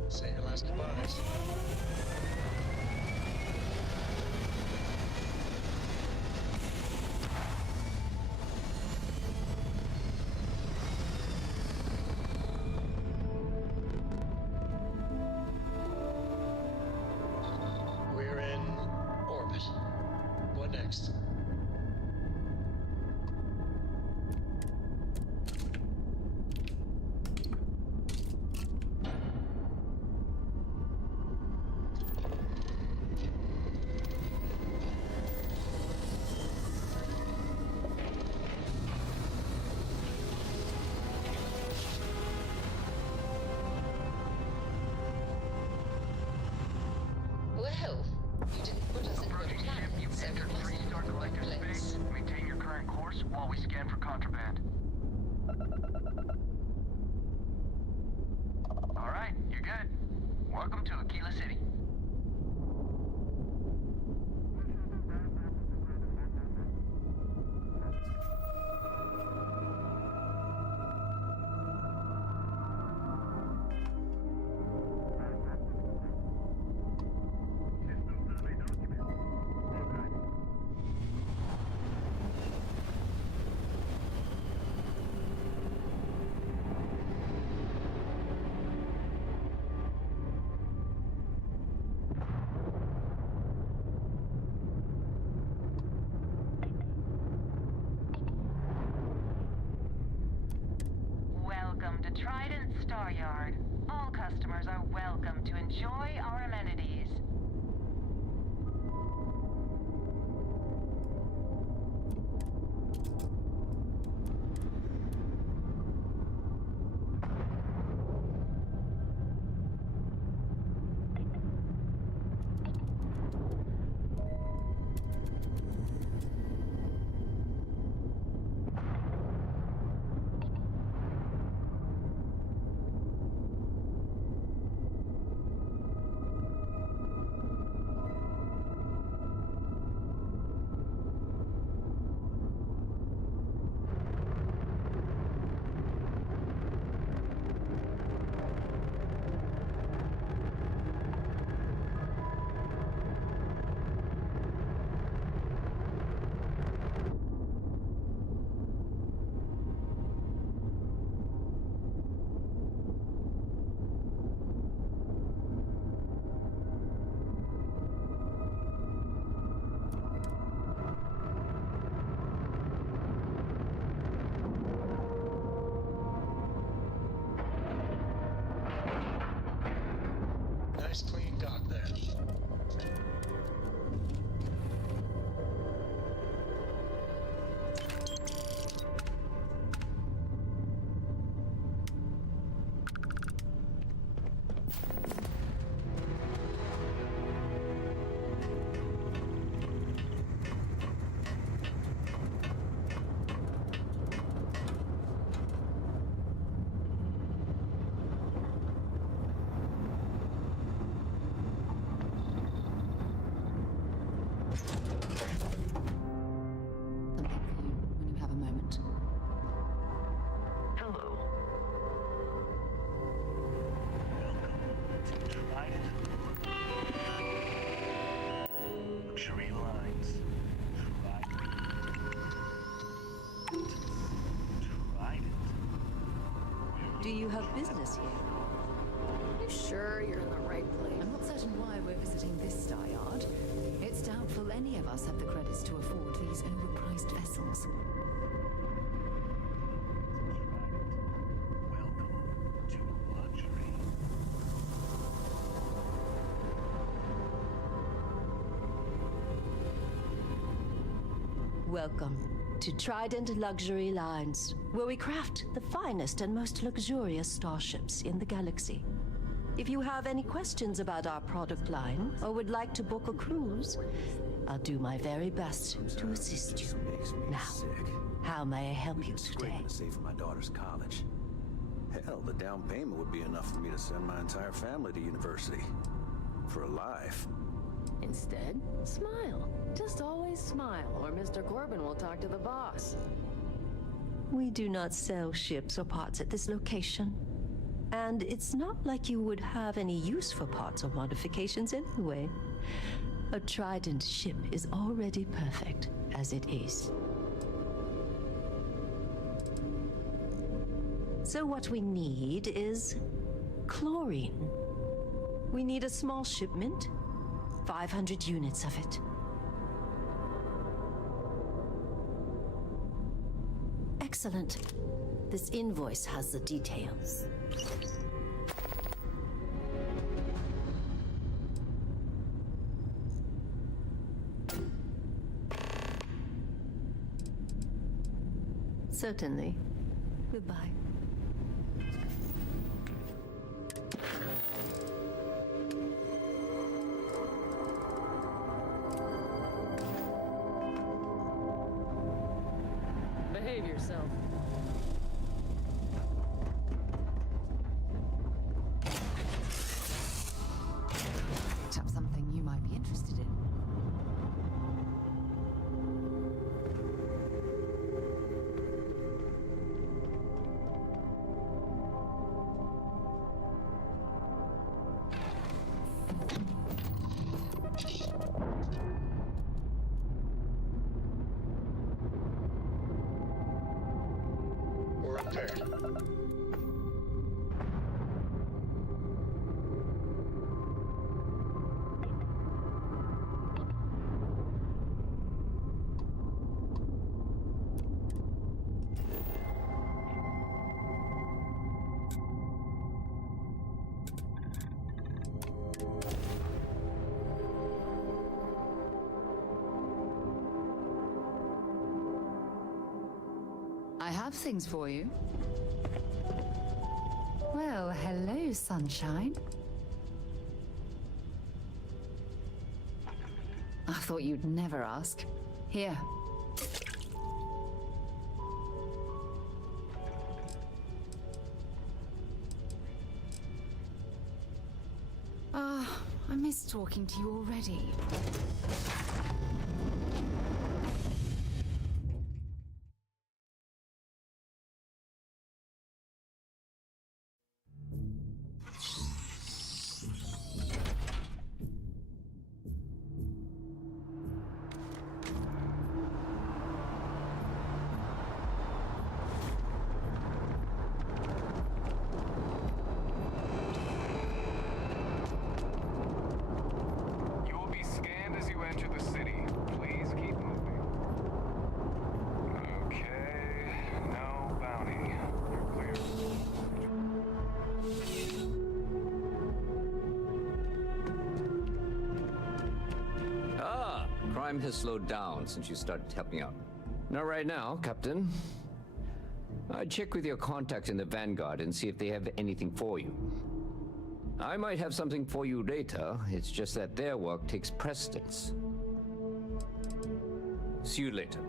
Say your last goodbyes. We're in orbit. What next? Well, you didn't put us in good planning, so we must be in the right place. Maintain your current course while we scan for contraband. All right, you're good. Welcome to Aquila City. Welcome to Trident Star Yard. All customers are welcome to enjoy our amenities. Do you have business here? You sure you're in the right place? I'm not certain why we're visiting this star yard. It's doubtful any of us have the credits to afford these overpriced vessels. Welcome to Trident Luxury Lines, where we craft the finest and most luxurious starships in the galaxy. If you have any questions about our product line or would like to book a cruise, I'll do my very best to assist you. Now, how may I help you today? Scraping to save for my daughter's college. Hell, the down payment would be enough for me to send my entire family to university. For a life. Instead, smile. Just always smile, or Mr. Corbin will talk to the boss. We do not sell ships or parts at this location. And it's not like you would have any use for parts or modifications anyway. A Trident ship is already perfect as it is. So what we need is chlorine. We need a small shipment, 500 units of it. Excellent. This invoice has the details. Certainly. Goodbye. Behave yourself. Picked up something you might be interested in. We're impaired. I have things for you. Well, hello, sunshine. I thought you'd never ask. Here. Ah, I miss talking to you already. You will be scanned as you enter the city. Please keep moving. Okay, no bounty. You're clear. Ah, crime has slowed down since you started helping out. Not right now, Captain. I'd check with your contacts in the Vanguard and see if they have anything for you. I might have something for you later, it's just that their work takes precedence. See you later.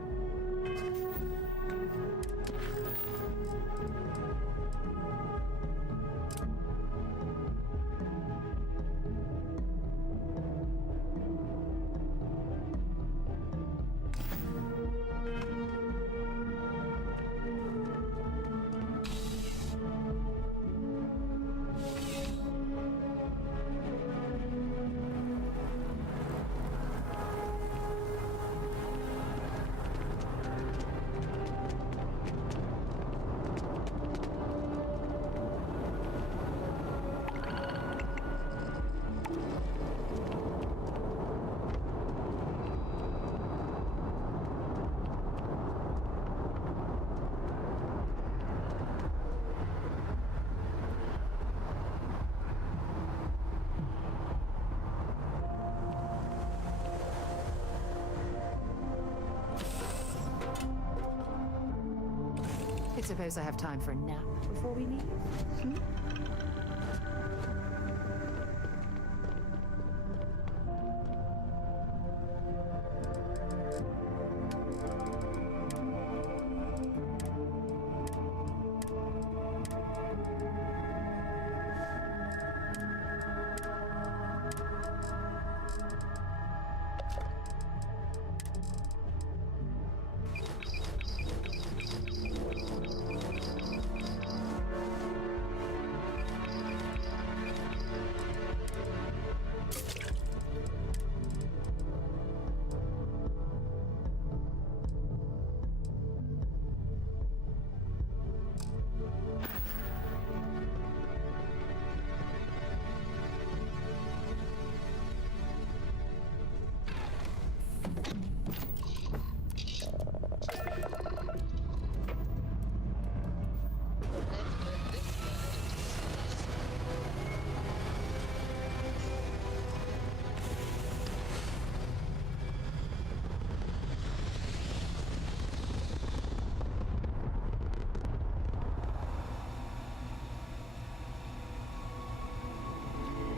suppose I have time for a nap before we leave? Hmm?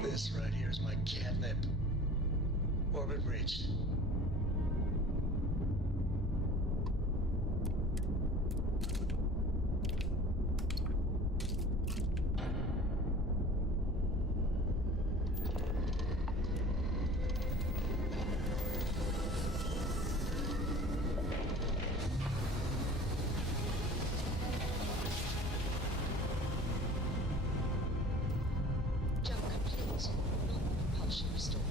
This right here is my catnip. Orbit reached. Jump complete. Normal propulsion restored.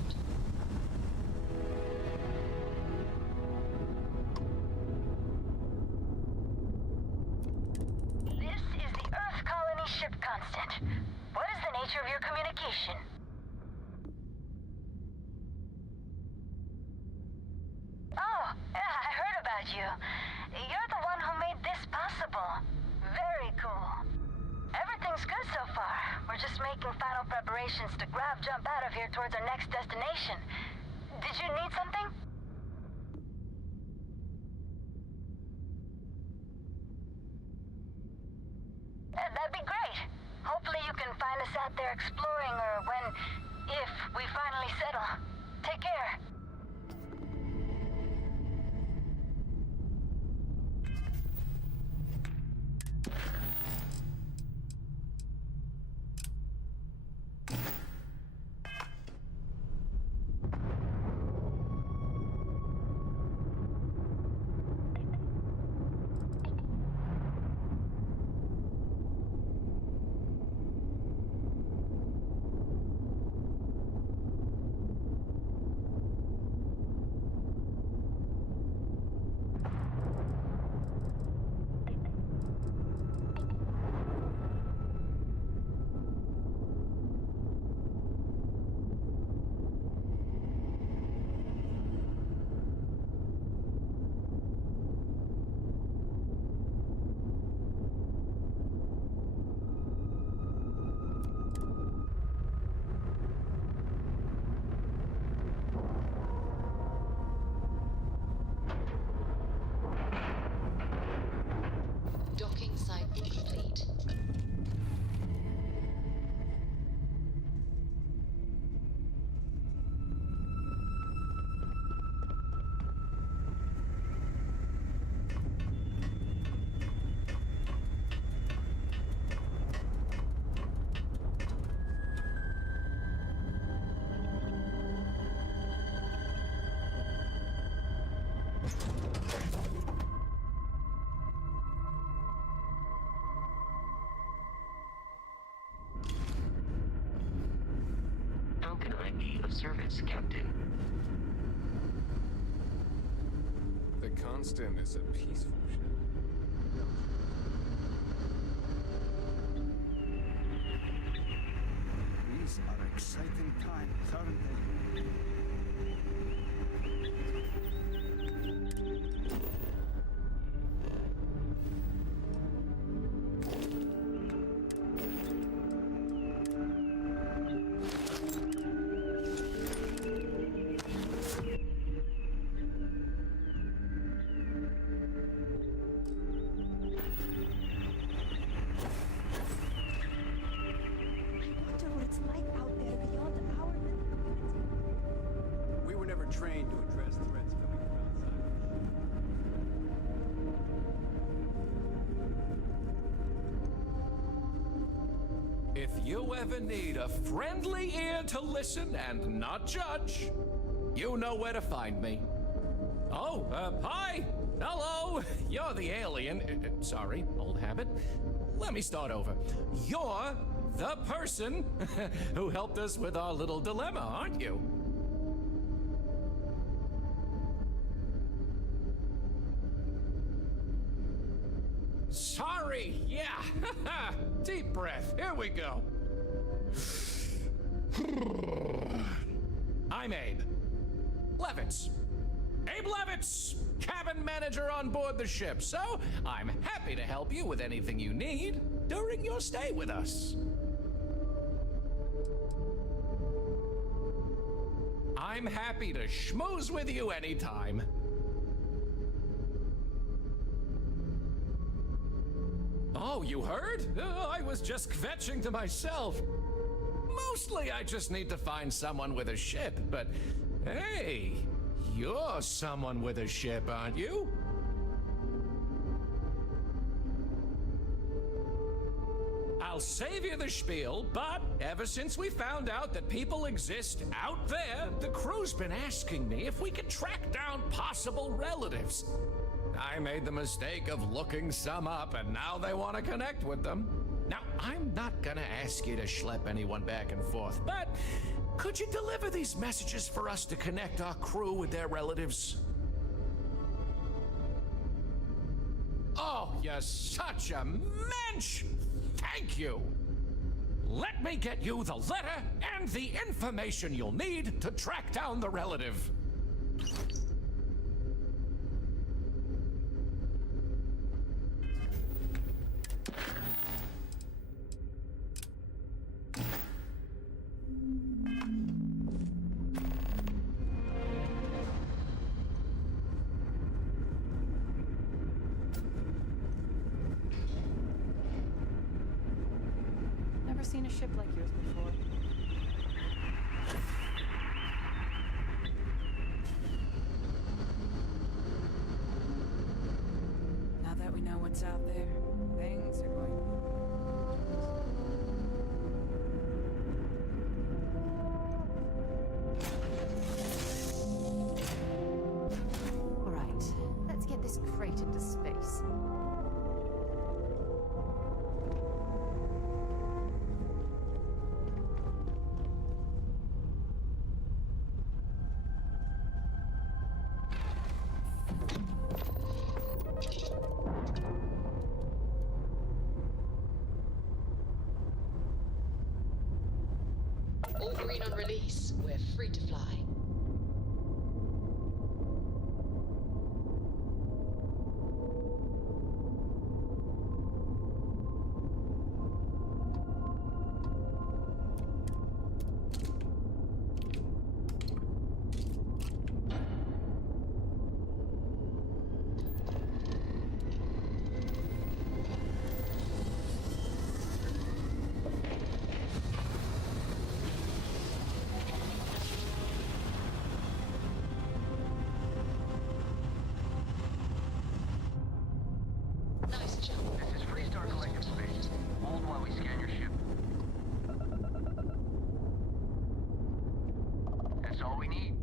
This is the Earth Colony ship constant. What is the nature of your communication? Oh, yeah, I heard about you. You're the one who made this possible. Very cool. Everything's good so far. We're just making final preparations to jump out of here towards our next destination. Did you need something? That'd be great. Hopefully you can find us out there exploring, or if we finally settle. Take care. Docking site complete. How can I be of service, Captain? The Constant is a peaceful ship. These are exciting times, aren't they? trained to address threats coming from outside. If you ever need a friendly ear to listen and not judge, you know where to find me. Oh, hi! Hello! You're the alien. Sorry, old habit. Let me start over. You're the person who helped us with our little dilemma, aren't you? Sorry, yeah. Deep breath. Here we go. I'm Abe Levitz. Abe Levitz, cabin manager on board the ship, so I'm happy to help you with anything you need during your stay with us. I'm happy to schmooze with you anytime. Oh, you heard? I was just kvetching to myself. Mostly I just need to find someone with a ship, but hey, you're someone with a ship, aren't you? I'll save you the spiel, but ever since we found out that people exist out there, the crew's been asking me if we could track down possible relatives. I made the mistake of looking some up, and now they want to connect with them. Now, I'm not gonna ask you to schlep anyone back and forth, but could you deliver these messages for us to connect our crew with their relatives? Oh, you're such a mensch! Thank you! Let me get you the letter and the information you'll need to track down the relative. Never seen a ship like yours before. Now that we know what's out there, things are going. All right, let's get this crate into space. All green on release. We're free to fly. Nice jump. This is Freestar Collective Space. Hold while we scan your ship. That's all we need.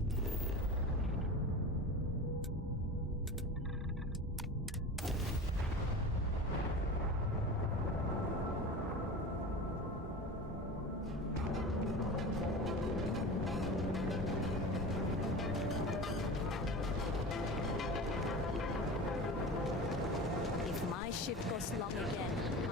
If my ship goes long again,